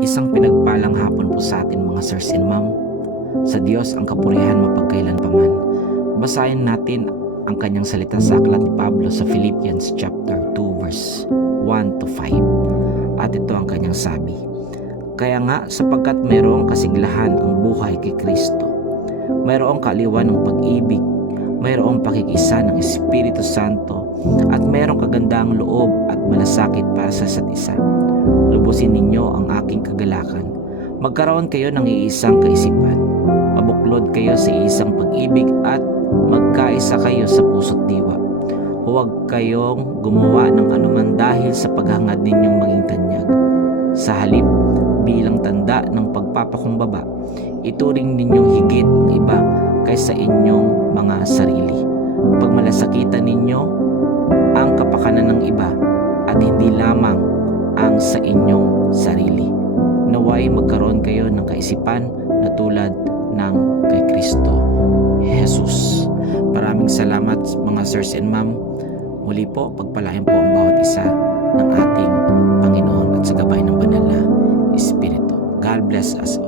Isang pinagpalang hapon po sa atin mga sirs and ma'am. Sa Diyos ang kapurihan mapagkailanpaman. Basahin natin ang kanyang salita sa aklat ni Pablo sa Philippians chapter 2 verse 1 to 5. At ito ang kanyang sabi. Kaya nga sapagkat mayroong kasiglahan ang buhay kay Kristo, mayroong kaaliwan ng pag-ibig, mayroong pakikisa ng Espiritu Santo, at mayroong kagandang loob at malasakit para sa isa't isa. Lubusin ninyo ang aking kagalakan. Magkaroon kayo ng iisang kaisipan. Mabuklod kayo sa isang pag-ibig at magkaisa kayo sa puso't diwa. Huwag kayong gumawa ng anuman dahil sa paghangad ninyong maging tanyag. Sa halip, bilang tanda ng pagpapakumbaba, ituring ninyong higit ang iba kaysa inyong mga sarili. Pagmalasakitan ninyo ang kapakanan ng iba at hindi lamang ang sa inyong sarili. Naway magkaroon kayo ng kaisipan na tulad ng kay Kristo Jesus. Maraming salamat mga sirs and ma'am. Muli po, pagpalain po ang bawat isa ng ating Panginoon at sa gabay ng banal na Espiritu. God bless us